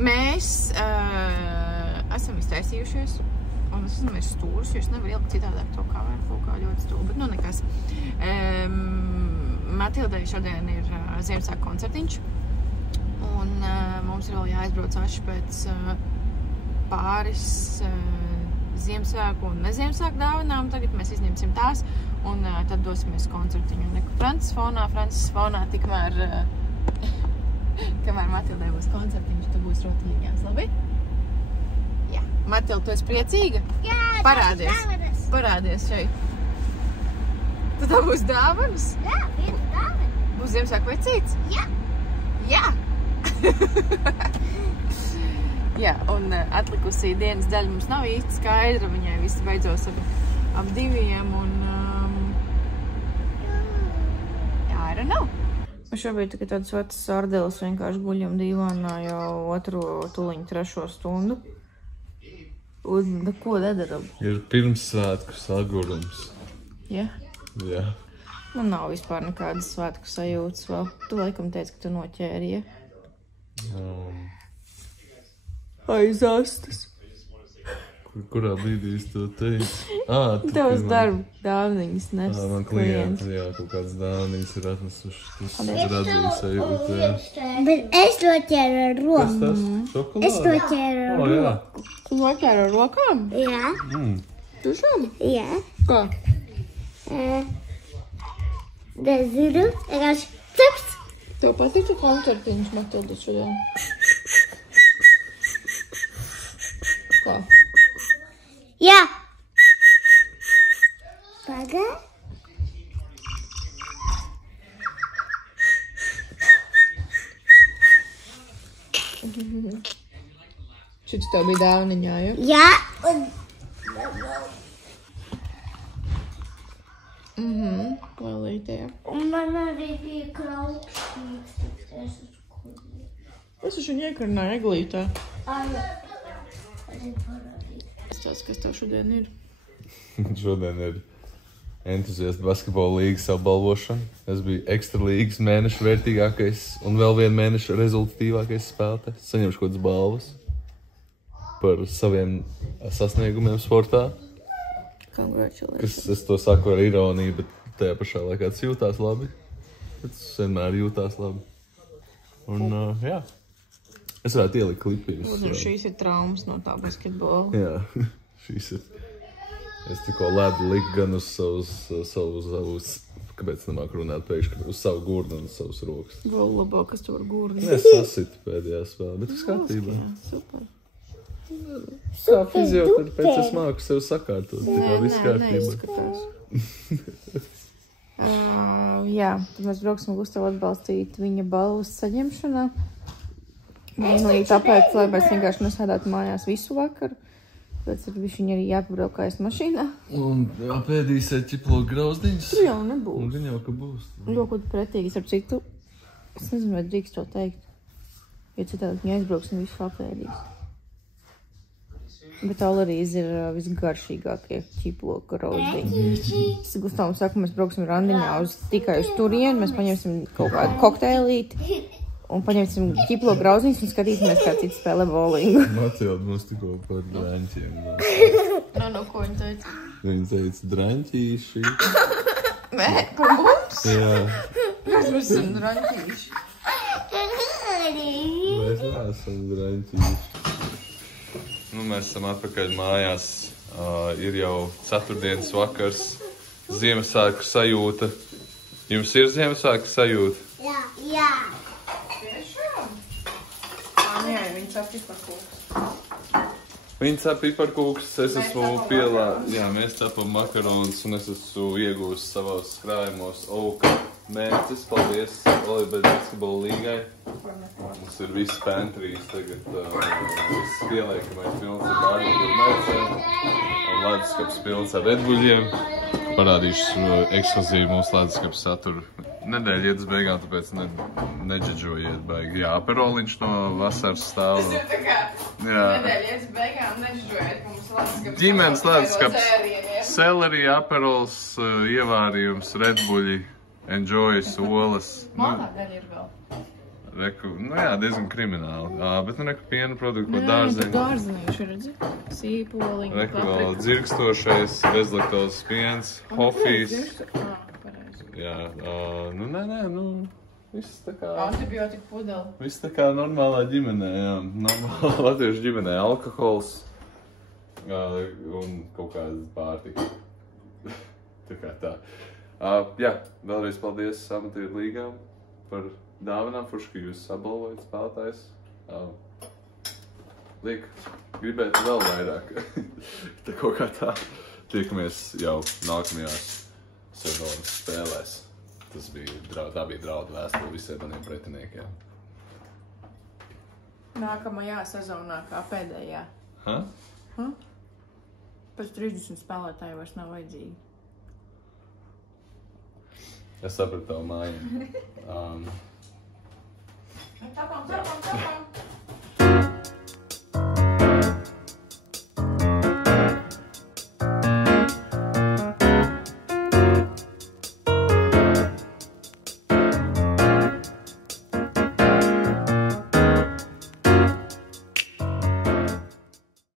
Mēs esam iztaisījušies, un es esmu stūrus, jo es nevaru ielikt citādāk to kavēru, kā ļoti stūru, bet nu nekas. Matildai šodien ir Ziemassvētku koncertiņš, un mums ir vēl jāizbrauc aši pēc pāris Ziemassvētku un neziemassvētku dāvinām. Tagad mēs izņemsim tās, un tad dosimies koncertiņu. Un Francis fonā, tikmēr kamēr Matildai būs koncertiņš, tu būs rotaļiņās, labi? Jā. Matilda, tu esi priecīga? Jā, Parādies. Parādies šeit. Tu tā būs dāvanas? Jā, viena dāvana. Būs Ziemassvētku vecīts? Jā. Jā. Jā, un atlikusī dienas daļa mums nav īsti skaidra. Viņai viss beidzos ap 2, un I don't know. Mēs šobrīd tikai tādas vecas sardeles vienkārši guļam dīvānā jau otro tuliņu 3. stundu. Un neko nedaram. Ir pirmssvētku sagurums. Ja? Jā. Man nav vispār nekādas svētku sajūtas vēl. Tu laikam teici, ka tu noķēri, ja? Aizastas. Kurā brīdī es to teicu? Tavs darba dāvaniņas nes Man klienti, jā, kaut kādas dāvaniņas ir atnesuši. Tas radīja sajūtu, jā. Bet es to ķēru ar roku. Kas tas? Šokolāde? Es to ķēru ar roku. Jā. Tu noķēri ar rokām? Jā. Tiešām? Jā. Kā? Nezinu. Vienkārši ceps. Tev patīk koncertiņš, Matilda, šodien? Kā? Jā. Pagā. Šis tev bija dāvaniņā, ja? Jā. Lēlītē. Un man arī bija kraukšķīgs. Es taču viņu iekarināju eglītē. Tas, kas tev šodien ir? Šodien ir entuziastu basketbola līgas apbalvošana. Es biju ekstra līgas mēneša vērtīgākais un vēl viena mēneša rezultatīvākais spēlētājs. Saņemšu kaut kādas balvas par saviem sasniegumiem sportā. Congratulations. Es to saku ar ironiju, bet tajā pašā laikā tas jūtās labi. Tas vienmēr jūtās labi. Un, jā. Es varētu ielikt klipīgus. Šīs ir traumas no tā basketbola. Jā, šīs ir. Es tikko ledu liku gan uz savus, kāpēc nemāku runāt pēkšņi, uz savu gurnu un savus rokas. Vēl labāk, kas tu var gurni. Es sasitu pēdējā spēlē, bet uz kārtībā. Super. Kā fizioterapeits es māku sev sakārtot, tikā viss kārtībā. Jā, tad mēs brauksim Gustavu atbalstīt viņa balvas saņemšanā. Mainīgi tāpēc, lai mēs vienkārši nesēdētu mājās visu vakaru. Tāpēc ir viņa arī jāpabraukājas mašīnā. Un apēdīsiet ķiplo grauzdiņas. Tur jau nebūs. Un gan jau, ka būs. Ļoti pretīgi, starp citu. Es nezinu, vai drīkst to teikt. Jo citādi viņa aizbrauks un visu apēdīs. Bet Alarīz ir visgaršīgākie ķiplo grauzdiņi. Es Gustavam saku, mēs brauksim randiņā tikai uz turieni. Mēs paņemsim kaut kādu kokteilīti. Un paņemsim ķiplo grauziņus un skatīsimies, kā cits spēlē bowlingu. Matilda mums tikko par draņķiem. No, ko viņa teica? Viņa teica draņķīši. Nē, par mums? Jā. Mēs esam draņķīši. Mēs neesam draņķīši. Nu, mēs esam atpakaļ mājās. Ir jau 4. vakars. Ziemassvētku sajūta. Jums ir Ziemassvētku sajūta? Jā. Jā, viņi cep piparkūkus. Viņi cep piparkūkus, es esmu mēs cepam makaronus un es esmu iegūst savos krājumos auka mērķis. Paldies Oliver basketbola līgai. Mums ir viss pantries tagad, viss pieliekamais pilns ar bārbeķu mērcēm un leduskaps pilns ar redbuļiem. Parādīšu ekskluzīvi mūsu leduskaps saturu. Nedēļa iet uz beigām, tāpēc nedžedžojiet baigi. Jā, aperoliņš no vasaras stāv. Tas ir tā kā nedēļa iet uz beigām, nedžedžojiet mums leduskaps. Ģimenes leduskaps. Selerija, aperols, ievārījums, redbuļi, Enjoy, solas. Maltā gaļa ir vēl. Reku, nu jā, diezgan krimināli. Bet nu reku piena produktu, ko Tur dārzeņu. dārzeņš, redzi? Sīpoliņi, Reku vēl dzirkstošais, bezlaktozes piens, hofijas. Pareizi. Jā, nu nē, nu, viss tā kā... Antibiotika pudeli. Viss tā kā normālā ģimenē, jā. Normālā latviešu ģimenē. Alkohols un kaut kāda pārtika. Tā kā tā. Jā, vēlreiz paldies Amatieru līgām par dāvinām, forši, ka jūs apbalvojat spēlētājs. Liek, gribētu vēl vairāk. Tā kaut kā tā. Tiekamies jau nākamajās sezonas spēlēs. Tā bija draudu vēstule visiem maniem pretiniekiem. Nākamajā sezonā kā pēdējā. Pēc 30 spēlētāju vairs nav vajadzīgi. Es sapratu tavu mājiņu.